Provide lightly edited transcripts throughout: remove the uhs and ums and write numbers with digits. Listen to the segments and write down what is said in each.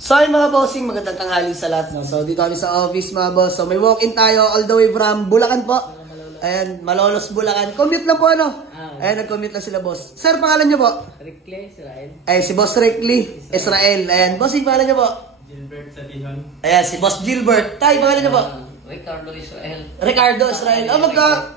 So ay mga bossing, magandang tanghali sa lahat. No? So dito kami sa office mga boss. So may walk-in tayo all the way from Bulacan po. Ayan, Malolos, Bulacan. Commute lang po ano. Ayan, nag-commute lang sila boss. Sir, pangalan niyo po? Rickley, Israel. Ay, si Boss Rickley, Israel. Ayan, bossing, pangalan niyo po? Gilbert Sadihon. Ayan, si Boss Gilbert. Tay, pangalan niyo po? Ricardo Israel. Ricardo Israel. Oh,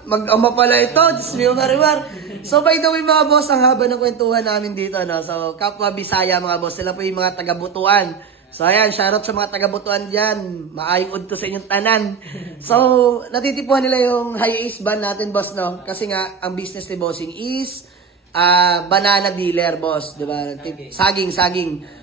mag-ama pala ito. Diyos mio, Marimar. So, by the way, mga boss, ang haba ng kwentuhan namin dito, no? So, kapwa Bisaya, mga boss, sila po yung mga taga-Butuan. So, ayan, shoutout sa mga taga-Butuan dyan. Maayong udto sa inyong tanan. So, natitipuhan nila yung high ace ban natin, boss, no? Kasi nga, ang business ni Bossing is banana dealer, boss. Diba? Okay. Saging.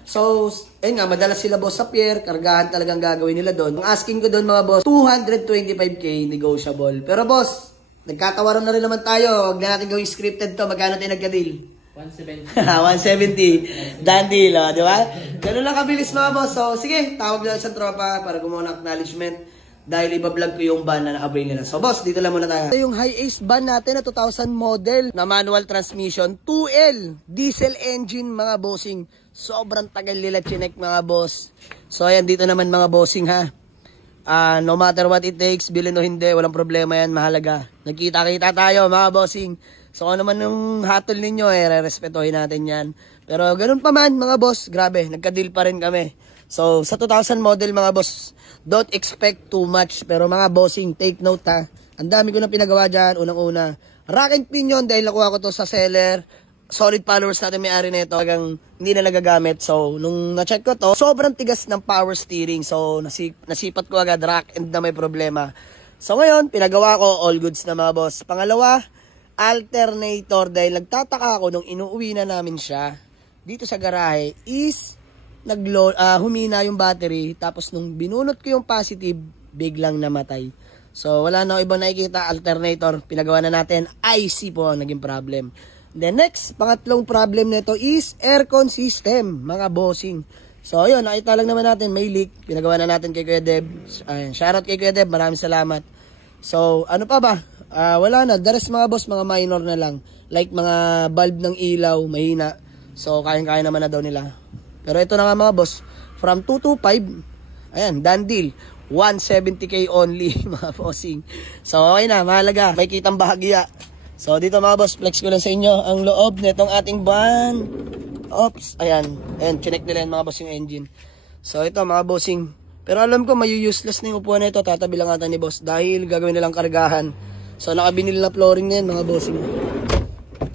So, ayun nga, madalas sila, boss, sa pier. Kargahan talagang gagawin nila doon. Ang asking ko doon, mga boss, 225k negotiable. Pero, boss, nagkatawaran na rin naman tayo. Huwag na natin gawing scripted to. Magkano tayo nagka-deal? 170. 170. Done deal, di ba? Ganun lang kabilis mga boss. So, sige, tawag na isang tropa para gumawa ng acknowledgement dahil iba-vlog ko yung van na na-avail nila. So, boss, dito lang muna tayo. Ito yung high ace van natin na 2000 model na manual transmission, 2L, diesel engine mga bossing. Sobrang tagal nila chinek mga boss. So, ayan, dito naman mga bossing ha. No matter what it takes, bilhin o hindi, walang problema yan, mahalaga. Nagkita-kita tayo mga bossing. So, ano naman yung hatol ninyo, re-respetuhin natin yan. Pero, ganun pa man, mga boss, grabe, nagka-deal pa rin kami. So, sa 2000 model, mga boss, don't expect too much. Pero, mga bossing, take note ha. Ang dami ko na pinagawa dyan, unang-una. Rack and pinion, dahil nakuha ko to sa seller. Solid followers natin may-ari nito. Talagang hindi na nagagamit. So, nung na-check ko to, sobrang tigas ng power steering. So, nasipat ko agad rack and na may problema. So, ngayon, pinagawa ko, all goods na mga boss. Pangalawa, alternator, dahil nagtataka ako nung inuuwi na namin siya dito sa garahe is humina yung battery, tapos nung binunot ko yung positive biglang namatay. So wala na ibang nakikita, alternator, pinagawa na natin, IC po ang naging problem. Then next, pangatlong problem nito is aircon system mga bossing. So ayun, nakita lang naman natin may leak, pinagawa na natin kay Kuya Deb. Ayun, shoutout kay Kuya Deb, maraming salamat. So ano pa ba? Wala na, the rest mga boss, mga minor na lang. Like mga bulb ng ilaw, mahina. So, kayang-kaya naman na daw nila. Pero ito na nga mga boss, from 225, ayan, done deal. 170k only, mga bossing. So, okay na, mahalaga. May kitang bahagya. So, dito mga boss, flex ko lang sa inyo ang loob nitong ating van. Oops, ayan. Ayan, chinek nila yan mga boss yung engine. So, ito mga bossing. Pero alam ko, may useless na yung upuan na ito. Tatabi lang ata ni boss dahil gagawin nilang kargahan. So, nakabinil na flooring na yan, mga bossing.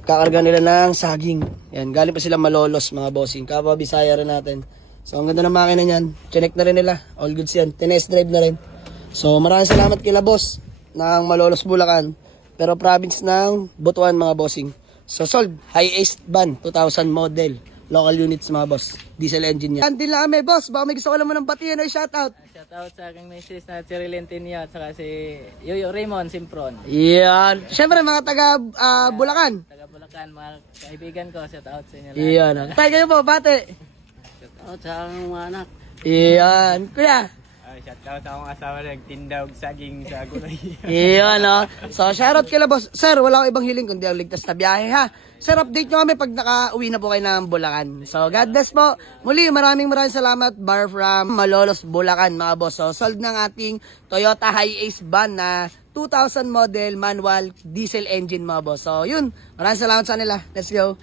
Kakarga nila ng saging. Yan, galing pa sila Malolos, mga bossing. Kapwa Bisaya rin natin. So, ang ganda ng makina niyan. Chinek na rin nila. All goods yan. Test drive na rin. So, maraming salamat kila boss ng Malolos, Bulacan. Pero province ng Butuan, mga bossing. So, sold. High Ace van, 2000 model. Local units, mga boss. Diesel engine yan. Andin lang kami, boss. Baka may gusto ko lang mo ng batiin o shoutout. Shoutout sa aking misis na si Rilentinio at saka si Yoyo Raymond Simpron. Yan. Siyempre, mga taga Bulacan. Taga Bulacan, mga kaibigan ko. Shoutout sa inyo lahat. Yan. Tayo kayo po, bate. Shoutout sa aking mga anak. Yan. Kuya. Shoutout sa akong asawa na nagtindaw saging sa gulay. Yan, no? So, shoutout kila boss. Sir, wala ko ibang hiling kundi ang ligtas na biyahe, ha? Sir, update nyo kami pag nakauwi na po kayo ng Bulacan. So, God bless po. Muli, maraming salamat. Bar from Malolos, Bulacan, mga boss. So, sold ng ating Toyota Hi-Ace van na 2000 model manual diesel engine, mga boss. So, yun. Maraming salamat sa nila. Let's go.